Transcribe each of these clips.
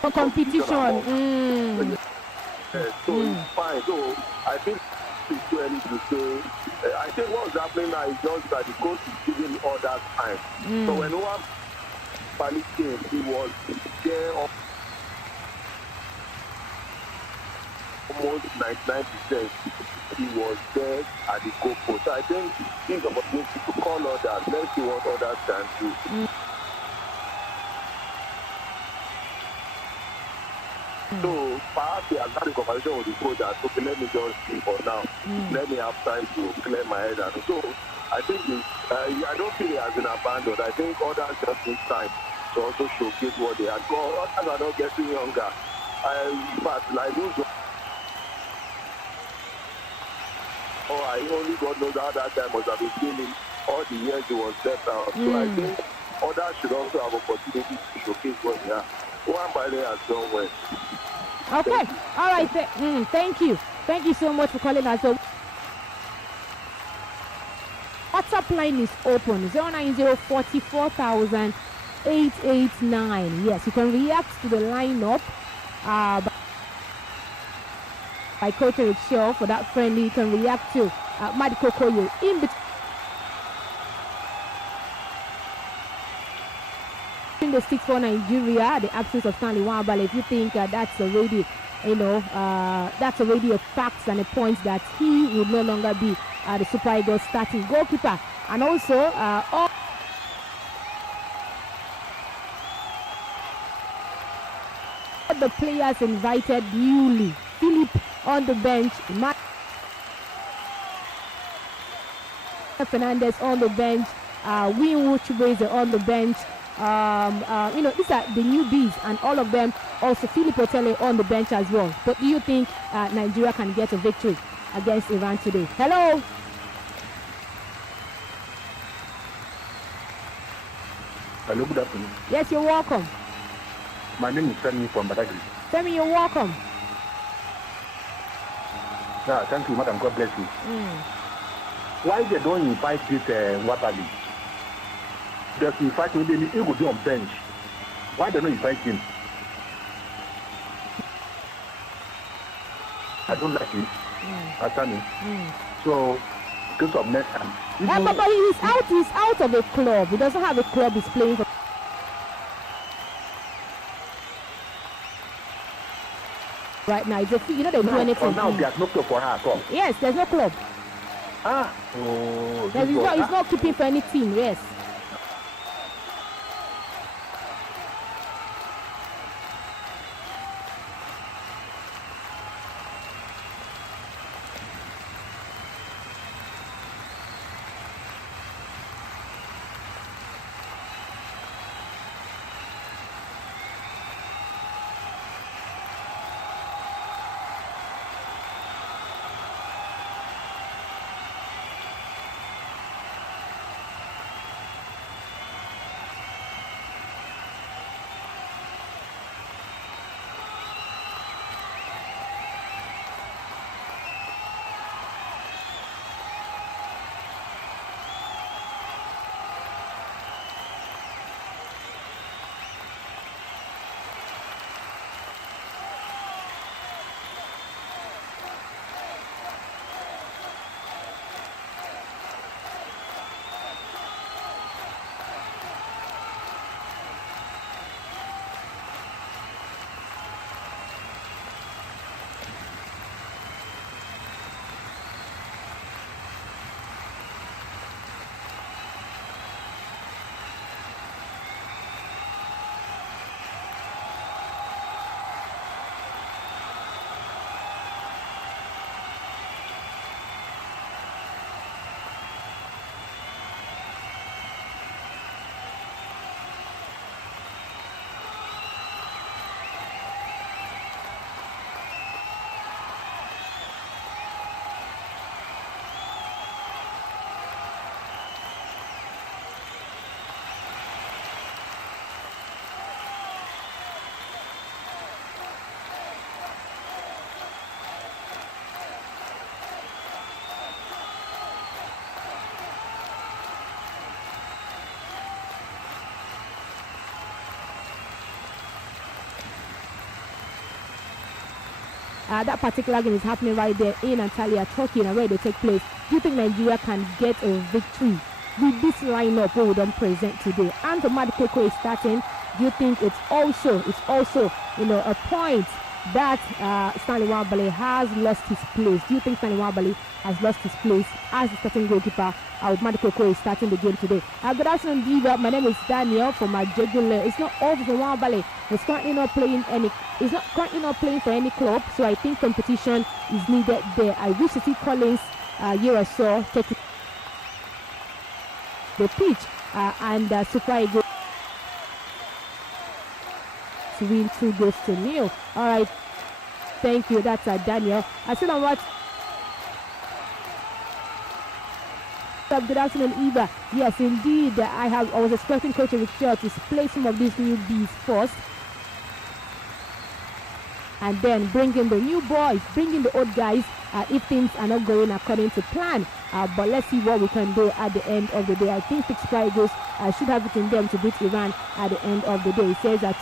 For competition. So it's fine. So I think it's too early to say. I think what's happening now is just that the coach is giving others time. So when one panic came, he was there almost 99%. He was there at the goal post. So I think this opportunity to call others. Let's see what others can do. So perhaps he has had a conversation with the coach that, okay, let me just sleep for now. Let me have time to clear my head. And so I think I don't feel he has been abandoned. I think others just need time to also showcase what they are. Others are not getting younger. In fact, like those. I only God knows how that time must have been feeling all the years he was there now. So I think others should also have opportunity to showcase what they are. One by has done well. Okay. All right. Thank you. Thank you so much for calling us. So, WhatsApp line is open. 090-44,889. Yes, you can react to the lineup by Coach Shaw for that friendly. You can react to COYI in between the sticks for Nigeria, the absence of Stanley Wambale. If you think that's already, that's already a fact and a point that he would no longer be the Super Eagles starting goalkeeper, and also all the players invited newly. Philip on the bench, Fernandez on the bench, Winwood Chubeze on the bench. These are the newbies, and all of them also Philip Otele on the bench as well. But do you think Nigeria can get a victory against Iran today? Hello. Hello, good afternoon. Yes, you're welcome. My name is Femi from Badagry. Femi, you're welcome. Yeah, thank you, madam. God bless you. Why they don't invite this Wabali? Just invite him, he will be on bench. Why they don't invite him? I don't like it. Understand? So, because of next time. But he's out of a club. He doesn't have a club he's playing for. Right now, they don't do anything. Now there's no club for her at all. Yes, there's no club. He's not keeping for any team. Yes. that particular game is happening right there in Antalya, Turkey, and where they take place. Do you think Nigeria can get a victory with this lineup we don't present today? And Amadi Koko is starting. Do you think it's also a point that Stanley Nwabali has lost his place? Do you think Stanley Nwabali has lost his place as the starting goalkeeper? Amadi Koko is starting the game today. Good afternoon, Diva. My name is Daniel from Ajegule. It's not over for Nwabali. He's currently not playing for any club, so I think competition is needed there. I wish to see Collins here or so take the pitch and Super Eagles to win 2-0. All right, thank you. That's Daniel. I said on what. Good afternoon, Eva. Yes, indeed. I was expecting Coach Richard to play some of these newbies first, and then bring in the new boys, bring in the old guys if things are not going according to plan. But let's see what we can do at the end of the day. I think Six Eagles should have it in them to beat Iran at the end of the day. It says that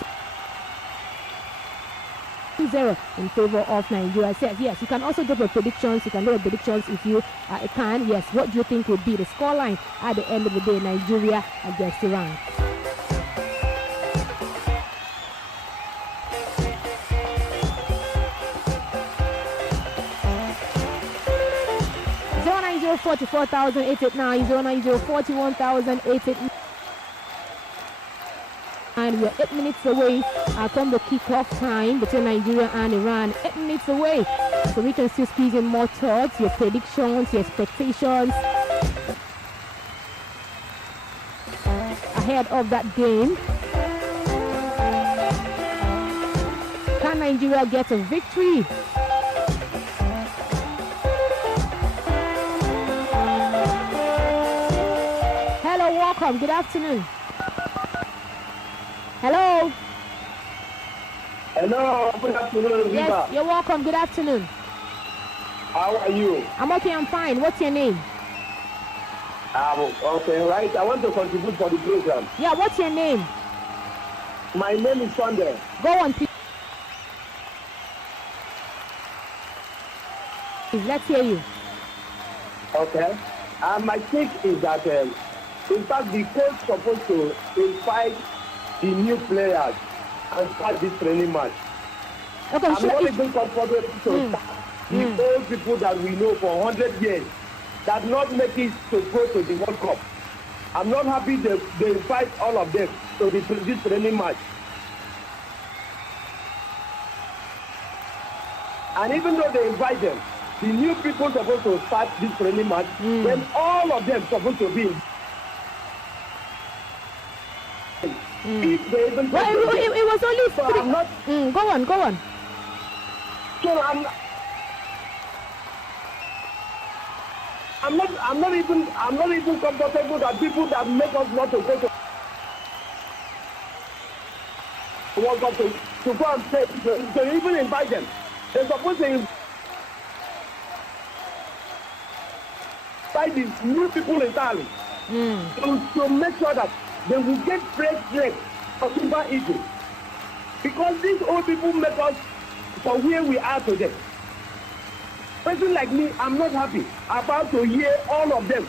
2-0 in favor of Nigeria. Says yes, you can also drop your predictions. You can do your predictions if you can. Yes, what do you think would be the scoreline at the end of the day? Nigeria against Iran. 44,889, 09041,889. And we are 8 minutes away from the kickoff time between Nigeria and Iran. 8 minutes away. So we can still squeeze in more thoughts, your predictions, your expectations ahead of that game. Can Nigeria get a victory? Hello, welcome. Good afternoon. Hello. Hello, good afternoon. Yes, you're welcome. Good afternoon. How are you? I'm okay, I'm fine. What's your name? Okay, right. I want to contribute for the program. Yeah, what's your name? My name is Sunday. Go on, please. Let's hear you. Okay. My take is that, in fact, the coach is supposed to invite the new players and start this training match. Okay, I'm not even comfortable to start the old people that we know for 100 years that not make it to go to the World Cup. I'm not happy they invite all of them to this training match. And even though they invite them, the new people supposed to start this training match, then all of them supposed to be if they even well, it was only so three. I'm not, go on. So I'm not even comfortable that people that make us not to go to World Cup to go and play, to even invite them. They're supposed to invite these new people entirely to make sure that they will get fresh legs for Super Eagles. Because these old people make us for where we are today. Person like me, I'm not happy about to hear all of them.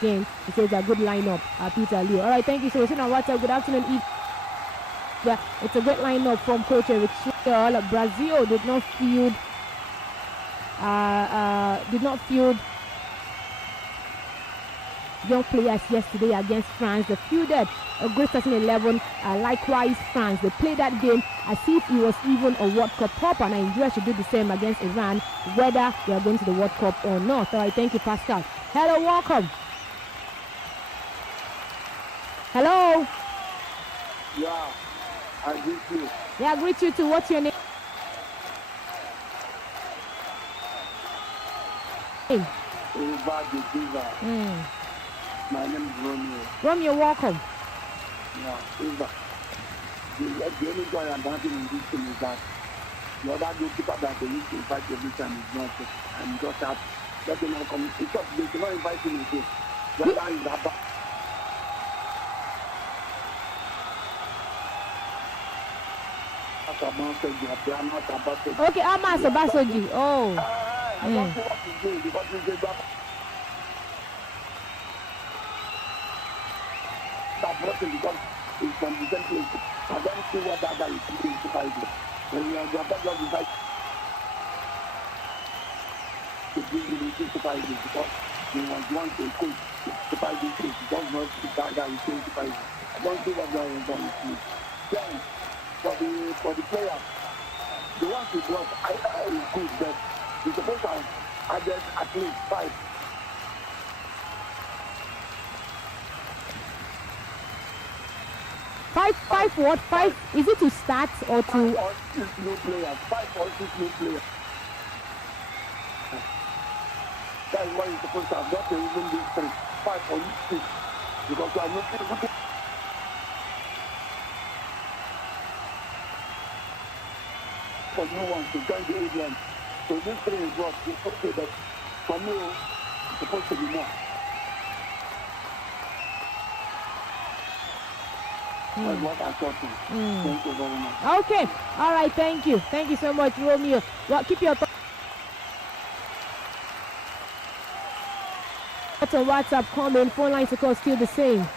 game. He says a good lineup, Peter Leo. All right, thank you so much. On WhatsApp, good afternoon, Eve. Yeah, it's a great lineup from Coach Eric Schell. Brazil did not field young players yesterday against France. They fielded a great starting 11. Likewise, France, they played that game as if it was even a World Cup proper. Nigeria should do the same against Iran, whether they are going to the World Cup or not. All right, thank you, Pascal. Hello, welcome. Hello. Yeah, I greet you. Yeah, I greet you too. What's your name? My name is Romeo. Romeo, welcome. Yeah, Eva. The only joy I'm having in this thing is that the other goalkeeper that they used to invite every time is not here. And just have let them come. It's up, they cannot invite him again. Whether is that bad. Okay, Amas Abasoji. Oh. I don't know what to do because it's a that person because it's from the same place. I don't see what that guy is doing to fight it. When you are just decide to bring him to fight it because he wants to coach to fight this case. He doesn't know if that guy is going to fight it. I don't see what guy is going to do. Then, for the players, the ones who brought is good, but you're supposed to have added at least 5. Five what? 5? Is it to start or to? 5 or 6 new players. 5 or 6 new players. That is what you're supposed to have. Not even these 3. 5 or 6. Because you are looking for new ones to join the 8 ones. So this 3 is what it's okay, but for me, it's supposed to be more. That's what I thought. Thank you very much. Okay. All right. Thank you. Thank you so much, Romeo. Well, keep your thoughts on WhatsApp, comment, phone lines, of course, still the same.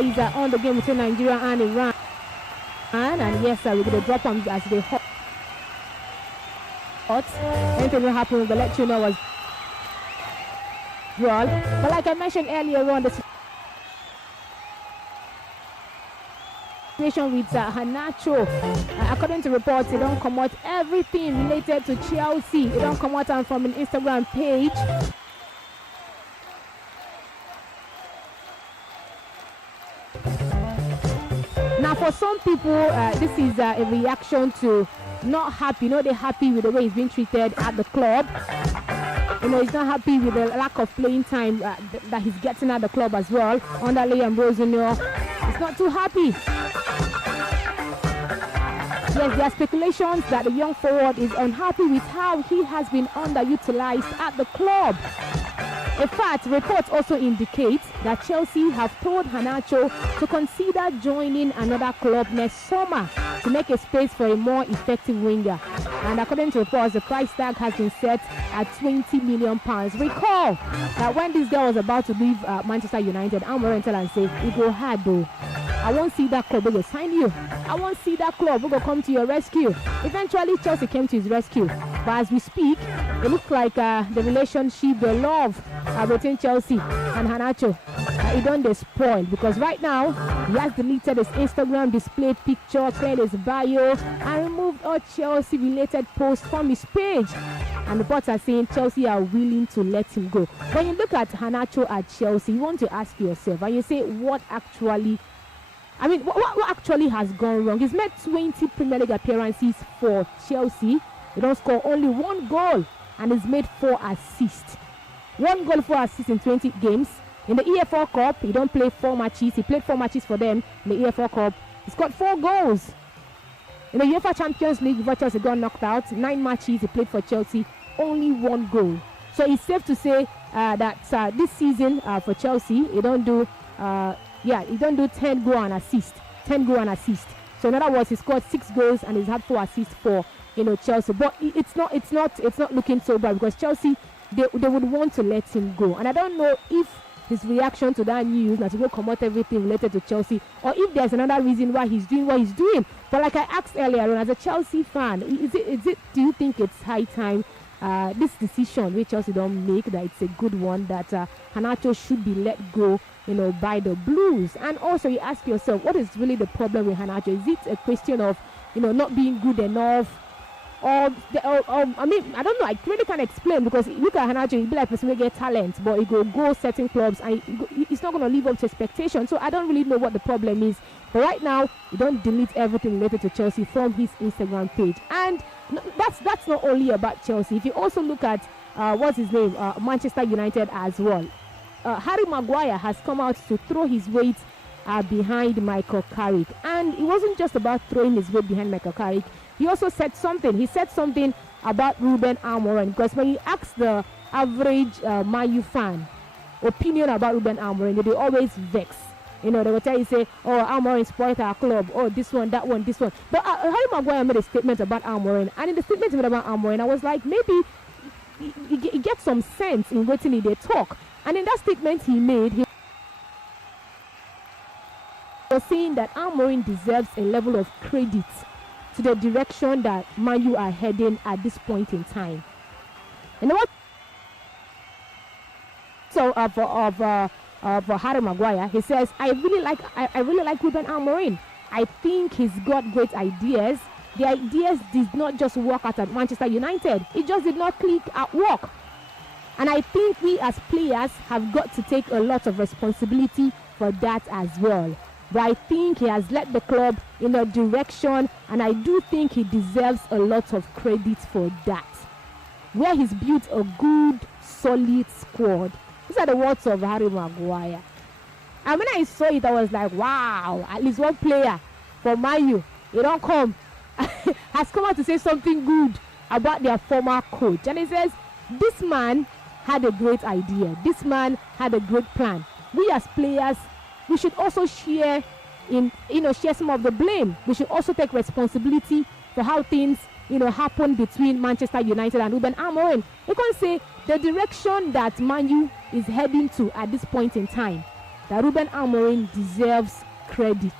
Is on the game between Nigeria and Iran, and yes, we're going to drop them as they hot. Anything will happen, we'll let you know as well. But like I mentioned earlier on, the situation with Hanacho, according to reports, they don't come out everything related to Chelsea. They don't come out from an Instagram page. Now, for some people, this is a reaction to not happy. They're happy with the way he's being treated at the club. He's not happy with the lack of playing time that he's getting at the club as well. Under Liam Rosenio, he's not too happy. Yes, there are speculations that the young forward is unhappy with how he has been underutilized at the club. In fact, reports also indicate that Chelsea have told Hanacho to consider joining another club next summer to make a space for a more effective winger. And according to reports, the price tag has been set at £20 million. Recall that when this guy was about to leave Manchester United, Amorim and said, "It go hard though. I won't see that club will sign you. I won't see that club will come to your rescue." Eventually, Chelsea came to his rescue. But as we speak, it looks like the relationship, the love between Chelsea and Hanacho, it don't spoil, because right now he has deleted his Instagram display picture, cleared his bio, and removed all Chelsea-related posts from his page. And reports are saying Chelsea are willing to let him go. When you look at Hanacho at Chelsea, you want to ask yourself, and you say, what actually has gone wrong? He's made 20 Premier League appearances for Chelsea. He don't score only 1 goal, and he's made 4 assists. 1 goal, 4 assists in 20 games. In the EFL Cup, he don't play 4 matches. He played 4 matches for them in the EFL Cup. He scored 4 goals. In the UEFA Champions League, before Chelsea got knocked out, 9 matches he played for Chelsea, only 1 goal. So it's safe to say that this season for Chelsea, he don't do 10 goal and assist. 10 goal and assist. So in other words, he scored 6 goals and he's had 4 assists for Chelsea. But it's not looking so bad, because Chelsea they would want to let him go. And I don't know if his reaction to that news, that he will come out everything related to Chelsea, or if there's another reason why he's doing what he's doing. But like I asked earlier on, as a Chelsea fan, is it? Do you think it's high time this decision which Chelsea don't make, that it's a good one, that Garnacho should be let go, by the Blues? And also you ask yourself, what is really the problem with Garnacho? Is it a question of not being good enough? Or I mean, I don't know. I really can't explain, because look at Garnacho, he'll be like person who get talent, but he go certain clubs and he's not going to live up to expectation. So I don't really know what the problem is. But right now, he don't delete everything related to Chelsea from his Instagram page. And that's not only about Chelsea. If you also look at what's his name, Manchester United as well. Harry Maguire has come out to throw his weight behind Michael Carrick, and it wasn't just about throwing his weight behind Michael Carrick. He also said something. He said something about Ruben Amorim, because when you ask the average Man U fan opinion about Ruben Amorim, they always vex. They will tell you, say, oh, Amorim spoiled our club, oh, this one, that one, this one. But Harry Maguire made a statement about Amorim, and in the statement about Amorim, I was like, maybe he gets some sense in what they talk. And in that statement he made, he was saying that Amorim deserves a level of credit to the direction that Man U are heading at this point in time. And what? So for Harry Maguire, he says, I really like Ruben Amorim. I think he's got great ideas. The ideas did not just work out at Manchester United. It just did not click at work. And I think we as players have got to take a lot of responsibility for that as well. But I think he has led the club in a direction, and I do think he deserves a lot of credit for that. Where he's built a good, solid squad. These are the words of Harry Maguire. And when I saw it, I was like, wow, at least one player from Man U, he don't come, has come out to say something good about their former coach. And he says, this man had a great idea. This man had a great plan. We as players, we should also share some of the blame. We should also take responsibility for how things, happen between Manchester United and Ruben Amorim. You can say the direction that Man U is heading to at this point in time, that Ruben Amorim deserves credit.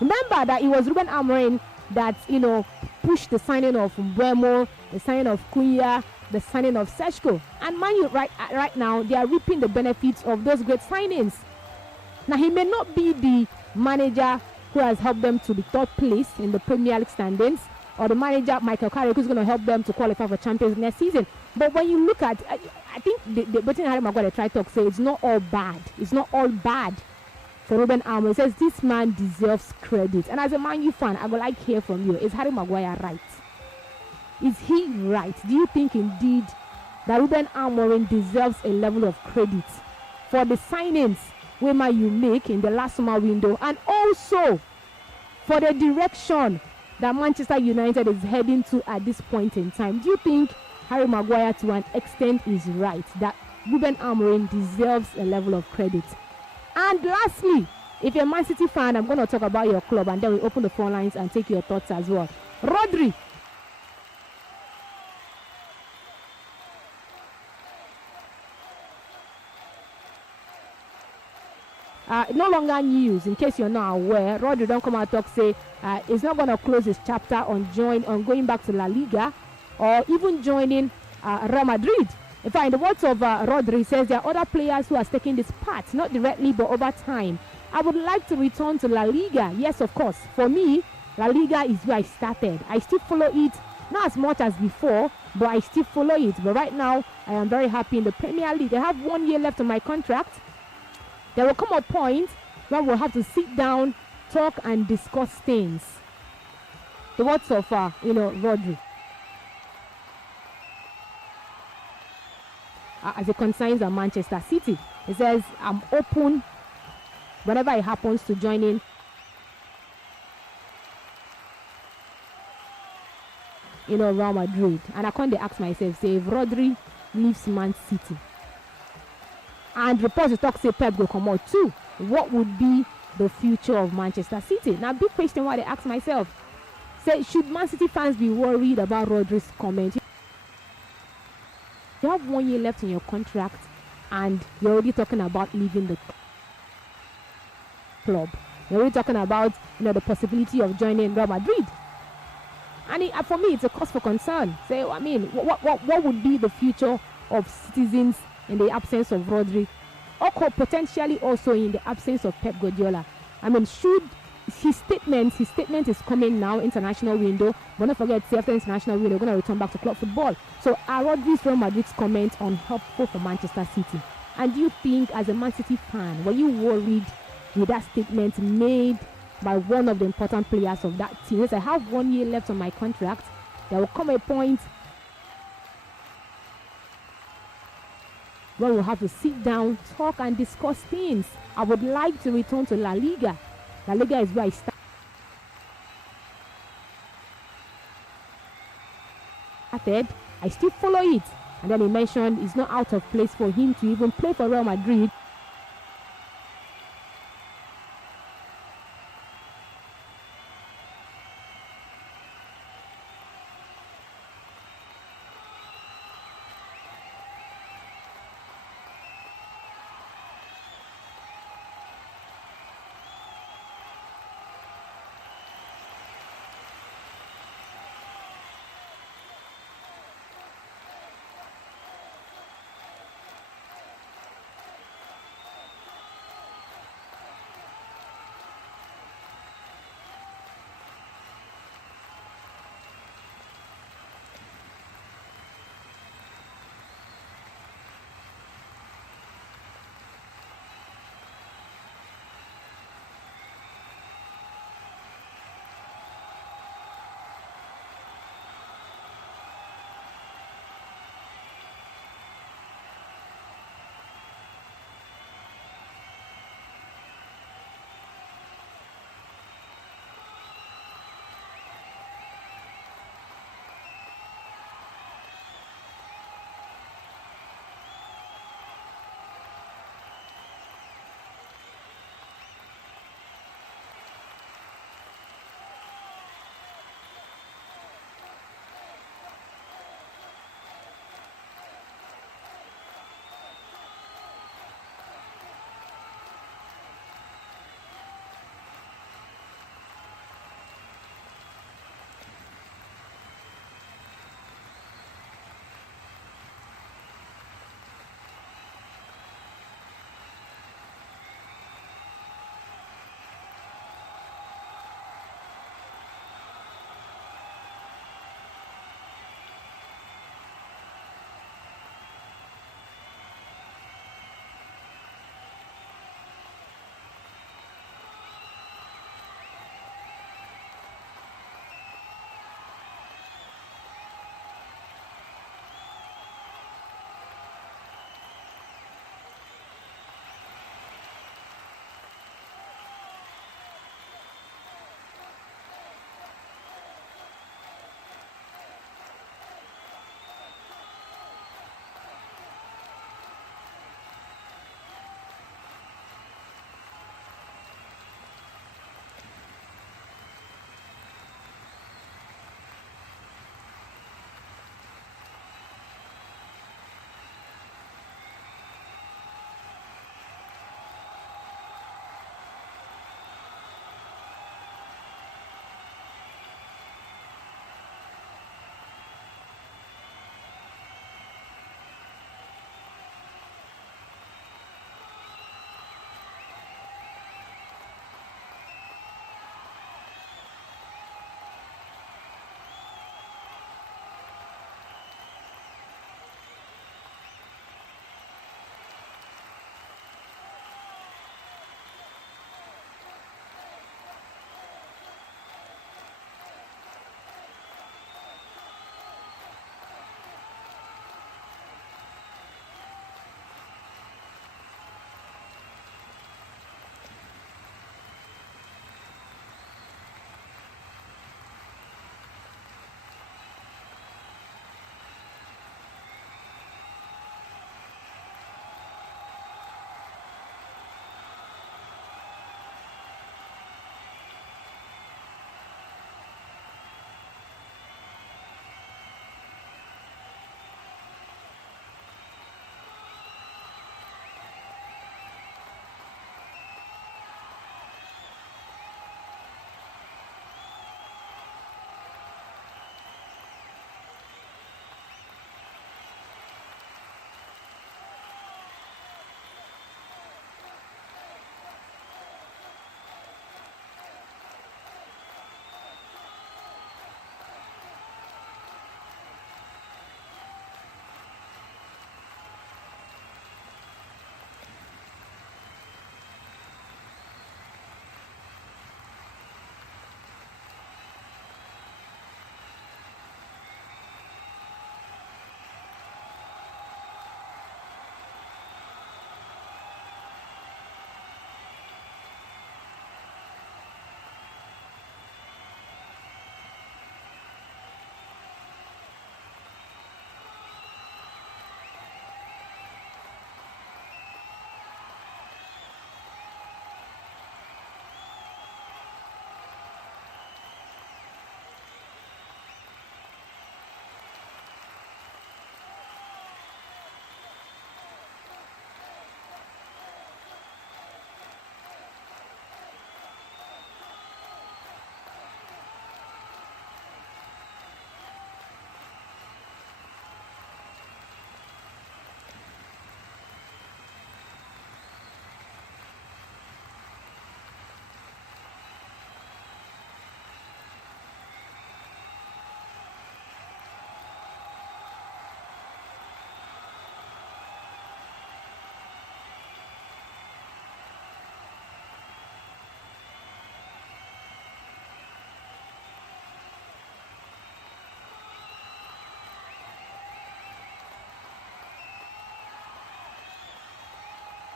Remember that it was Ruben Amorim that, pushed the signing of Mbeumo, the signing of COYI, the signing of Sechko. And Man U right now, they are reaping the benefits of those great signings. Now, he may not be the manager who has helped them to the third place in the Premier League standings, or the manager, Michael Carrick, who's going to help them to qualify for Champions next season. But when you look at, I think the Britain Harry Maguire tried to say it's not all bad. It's not all bad for Ruben Amorim. He says this man deserves credit. And as a Man U fan, I would like to hear from you. Is Harry Maguire right? Is he right? Do you think indeed that Ruben Amorim deserves a level of credit for the signings where Man U make in the last summer window, and also for the direction that Manchester United is heading to at this point in time? Do you think Harry Maguire to an extent is right, that Ruben Amorim deserves a level of credit? And lastly, if you're a Man City fan, I'm going to talk about your club, and then we open the phone lines and take your thoughts as well. Rodri. No longer news, in case you're not aware. Rodri don't come out talk, say he's not going to close his chapter on going back to La Liga, or even joining Real Madrid. In fact, in the words of Rodri, he says there are other players who are taking this part, not directly but over time. I would like to return to La Liga. Yes, of course. For me, La Liga is where I started. I still follow it, not as much as before, but I still follow it. But right now, I am very happy in the Premier League. I have 1 year left on my contract. There will come a point when we'll have to sit down, talk, and discuss things. The words of, Rodri. as it concerns Manchester City. He says, I'm open whenever it happens to joining Real Madrid. And I can't ask myself, say, if Rodri leaves Man City, and reports talk say Pep will come out too, what would be the future of Manchester City? Now, big question why they ask myself. Say, should Man City fans be worried about Rodri's comment? You have 1 year left in your contract, and you're already talking about leaving the club. You're already talking about the possibility of joining Real Madrid. And for me, it's a cause for concern. Say, I mean, what would be the future of citizens in the absence of Rodri, or potentially also in the absence of Pep Guardiola? I mean, should his statement is coming now, international window. But don't forget, after international window, we're going to return back to club football. So are Rodri's Real Madrid's comments unhelpful for Manchester City? And do you think, as a Man City fan, were you worried with that statement made by one of the important players of that team? Yes, I have 1 year left on my contract. There will come a point where we'll have to sit down, talk and discuss things. I would like to return to La Liga. La Liga is where I started. I still follow it. And then he mentioned it's not out of place for him to even play for Real Madrid.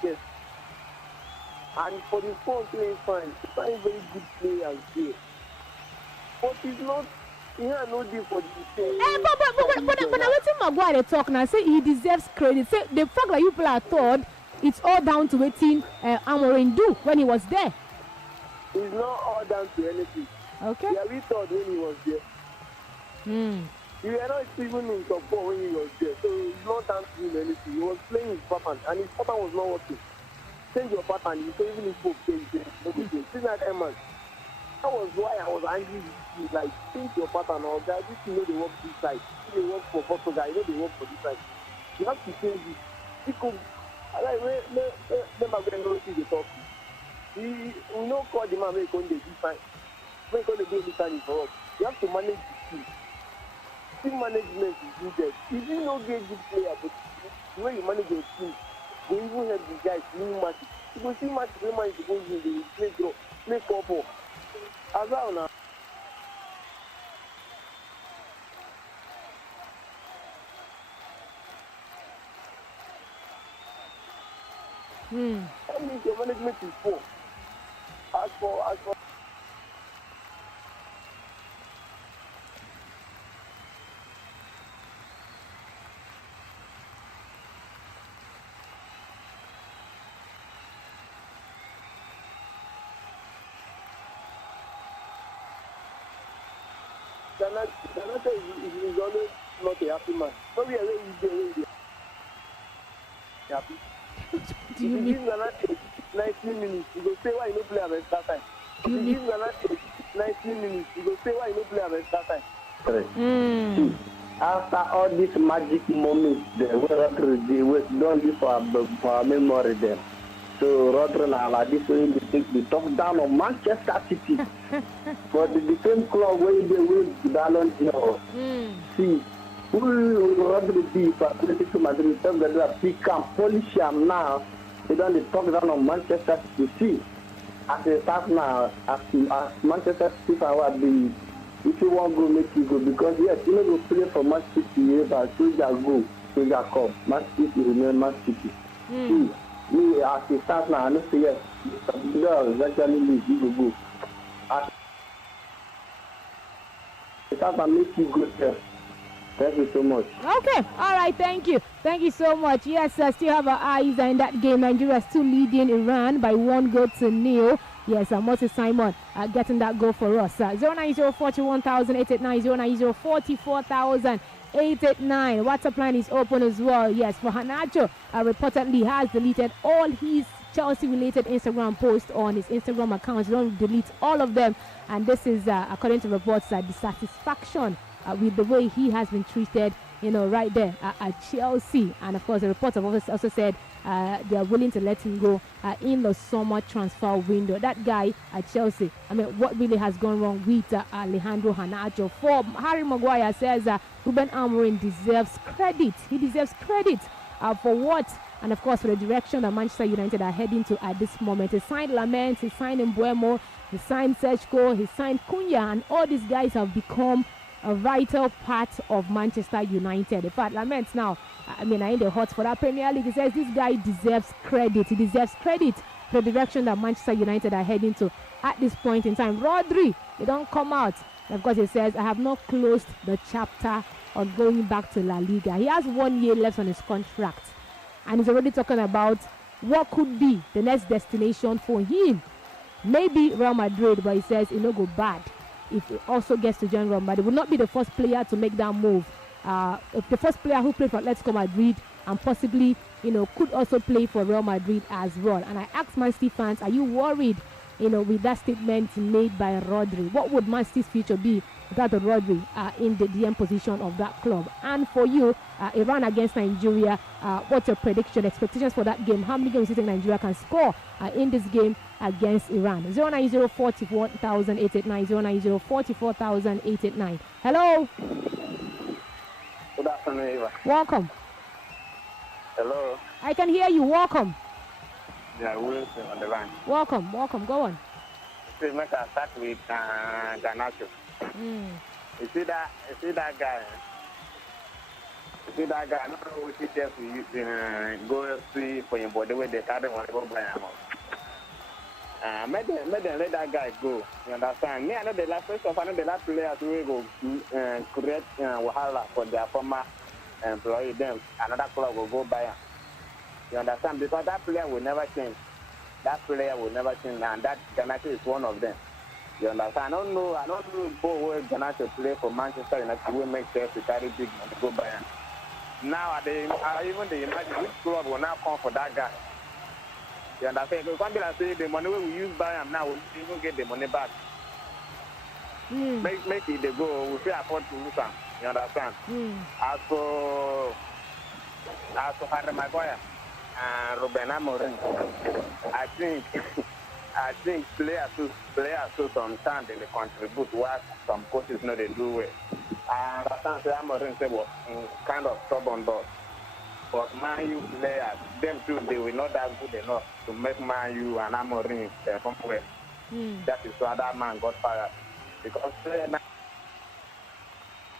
chest. And for the phone playing fine, he's a very good player there. But he's not, he has no deal for the same. But now letting Maguire talk now, say he deserves credit. Say the fact that you people are thought it's all down to waiting Amorim do when he was there. It's not all down to anything. Okay. Yeah, we thought when he was there. You were not even in support when he was there, so it's not down to him anything. He was playing his pattern, and his pattern was not working. Change your pattern, you say even if folk change it. This like Eman. That was why I was angry with you. Like, change your pattern, or guys, this you know they work this side. They work for Portugal, you know they work for this side. You have to change it. Because, like, when Maguire knows the talk, we don't call the man make on the this time. Make on the day this time for us. You have to manage the team. Team management is needed. If you don't get good player, but the way you manage your team, they even help the guys win matches. You go see matches where man is supposed to win, they play draw, play couple. As well now. That means your management is poor. As for Janata is always not a happy man. Nobody is happy. Do you mean? If you give 19 minutes, you go say why you don't play at start time. If you give 19 minutes, you go say why you don't play at start time. After all these magic moments, we don't live for our memory there. So Rodri now this way they take the top down on Manchester City for the same club where they win the Ballon d'Or. See, who Rodri be for Atletico Madrid? Some that are pick and polish him now. They don't talk down on Manchester City. See, as a start now, as Manchester City will be. If you want to go, make you go because yes, you know go play for Man City, but soldier go, soldier come. Man City remain Man City. See. Me as a start now, I know say yes. Girls actually leave, you go. As a start and make you go there. Thank you so much. Okay, all right, thank you. Thank you so much. Yes, I still have our eyes in that game. Nigeria still leading Iran by 1-0. Yes, Moses Simon getting that goal for us. 09041,889, 09044,889. WhatsApp line is open as well. Yes, for Hanacho, reportedly has deleted all his Chelsea-related Instagram posts on his Instagram account. Don't delete all of them. And this is, according to reports, dissatisfaction with the way he has been treated, right there at Chelsea. And of course, the reports have also said they are willing to let him go in the summer transfer window. That guy at Chelsea, I mean, what really has gone wrong with Alejandro Garnacho? For Harry Maguire says Ruben Amorim deserves credit. He deserves credit for what? And of course, for the direction that Manchester United are heading to at this moment. He signed Lamens, he signed Mbuemo, he signed Sechko, he signed Cunha, and all these guys have become a vital part of Manchester United. In fact, Laments now, I'm in the hot for that Premier League. He says this guy deserves credit. He deserves credit for the direction that Manchester United are heading to at this point in time. Rodri, they don't come out. And of course, he says, I have not closed the chapter on going back to La Liga. He has 1 year left on his contract. And he's already talking about what could be the next destination for him. Maybe Real Madrid, but he says it no go bad if he also gets to join Real Madrid. He will not be the first player to make that move. The first player who played for Atletico Madrid and possibly, could also play for Real Madrid as well. And I asked Man City fans, are you worried, with that statement made by Rodri? What would Man City's future be without Rodri in the DM position of that club? And for you, Iran against Nigeria, what's your prediction, expectations for that game? How many games do you think Nigeria can score in this game against Iran? 09044,889, 09044,889. Hello. Good afternoon, Eva. Welcome. Hello. I can hear you. Welcome. Yeah, Wilson on the line. Welcome. Go on. Please make us start with Garnacho. You see that guy? See that guy, I don't know which teachers we go see for your body where they carry one go by him. Let that guy go. You understand? Me, I know the last first of all, I know the last players who will go create wahala for their former employee. Then another club will go by him. You understand? Because that player will never change. That player will never change, and that Ganache is one of them. You understand? I don't know who Ganache play for Manchester United will make sense to carry big money go by him. Now, even the imagine which club will now come for that guy. You understand? You can't be like say the money we use by him now, we'll even get the money back. Make it they go, we feel afford to lose him. You understand? As for Harry Maguire and Ruben Amorim, I think players to sometimes they contribute what some coaches know they do well. I understand say Amorim say was kind of stubborn, but Man U players, them too, they were not that good enough to make Man U and Amorim perform well. That is why that man got fired. Because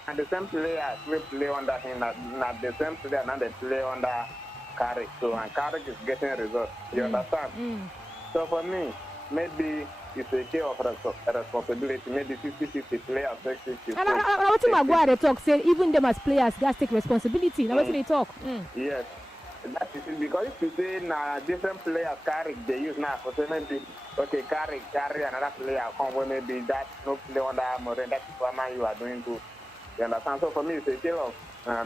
and the same players will play under him, not the same player now they play under Carrick. So and Carrick is getting results. You understand? So for me, maybe it's a case of responsibility. Maybe 50-50 players take 50. And I think Maguire they talk say even them as players guys take responsibility. Now what they talk? Yes. That is it, because if you say now different players Carrick they use now for say maybe okay carry another player come where maybe that no play under Amorim, that is what Man you are doing too. You understand? So for me it's a case of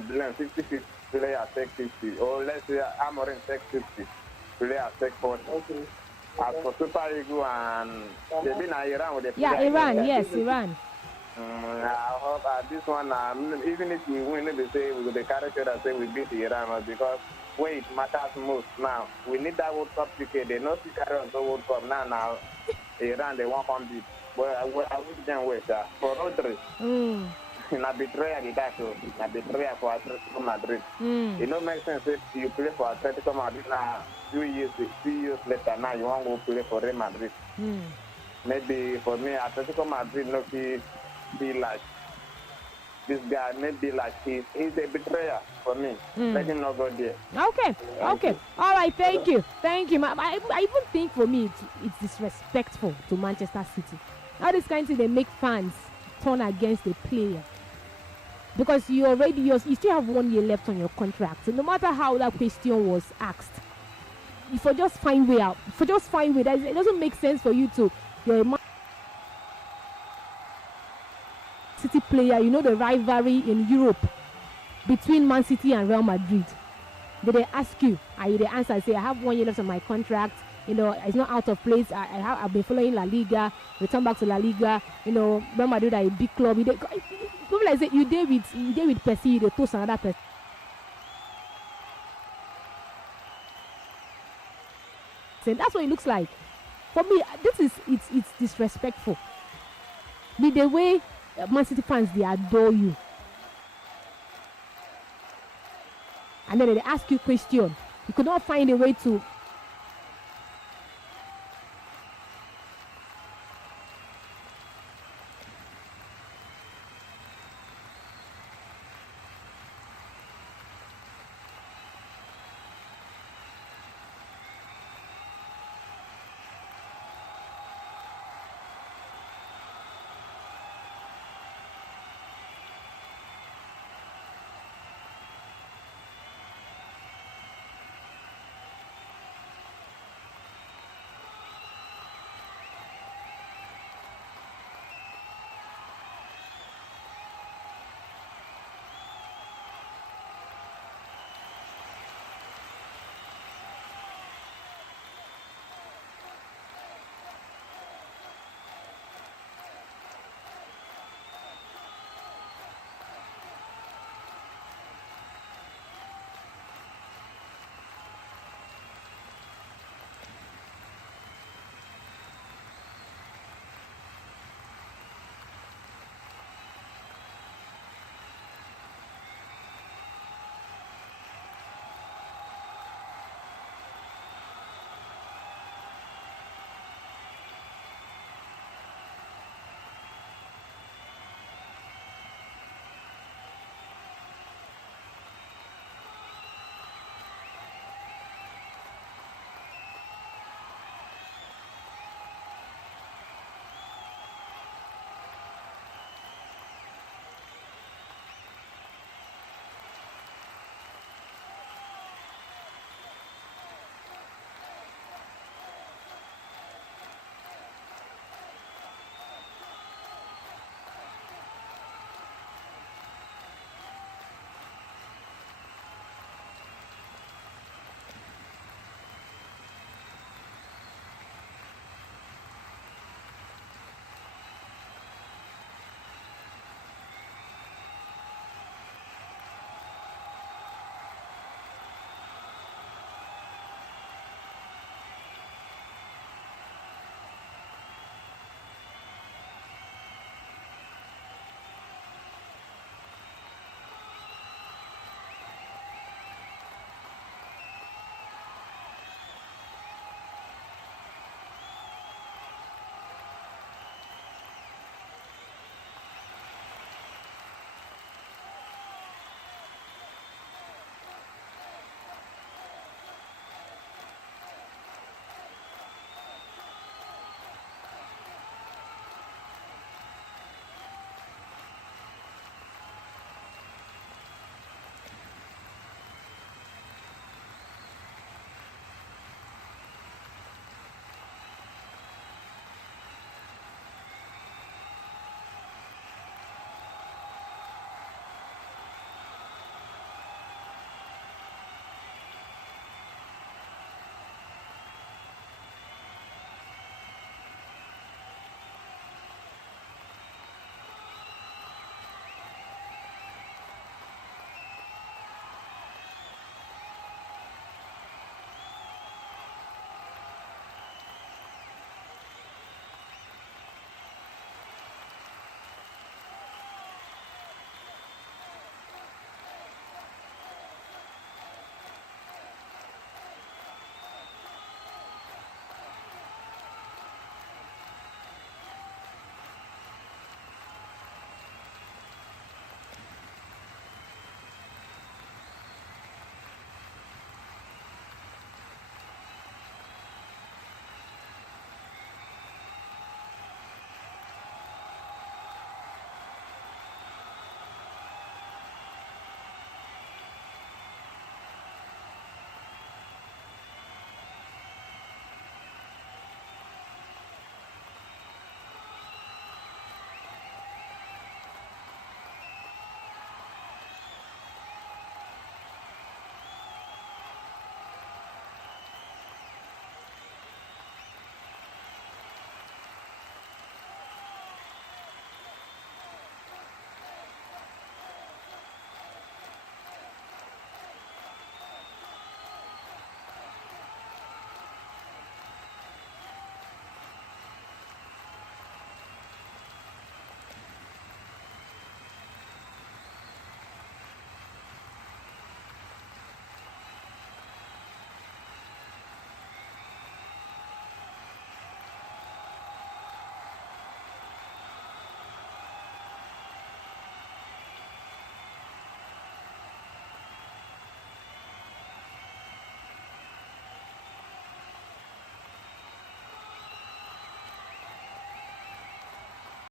blame 50-50 players take 50, or let's say Amorim take 50, players take 40. Okay. As for Super Eagle and they've been in Iran with the Iran, yes, Iran. I hope this one, even if we win, they say we the character that say we beat Iran, because when it matters most now, we need that World Cup ticket. They not to carry on the World Cup now. Iran they won't come beat. Well, I wish them wait for Rodri. Na betrayal the guy so na betrayal for Atletico Madrid. It don't make sense if you play for Atletico Madrid now 2 years later now you want to go play for Real Madrid. Maybe for me Atletico Madrid no be like this guy, maybe like he's a betrayer for me. Let him not go there. Okay. All right, thank you. I even think for me it's disrespectful to Manchester City. All this kind of thing they make fans turn against the player. Because you still have 1 year left on your contract. So no matter how that question was asked, if you just find way out, it doesn't make sense for you to, you're a Man City player, you know the rivalry in Europe between Man City and Real Madrid. They ask you, and you answer, say, I have 1 year left on my contract. You know, it's not out of place. I've been following La Liga, return back to La Liga. You know, Real Madrid are a big club. People like say you did with Percy, they toast another person. That's what it looks like. For me, it's disrespectful. The way Man City fans they adore you, and then they ask you question. You could not find a way to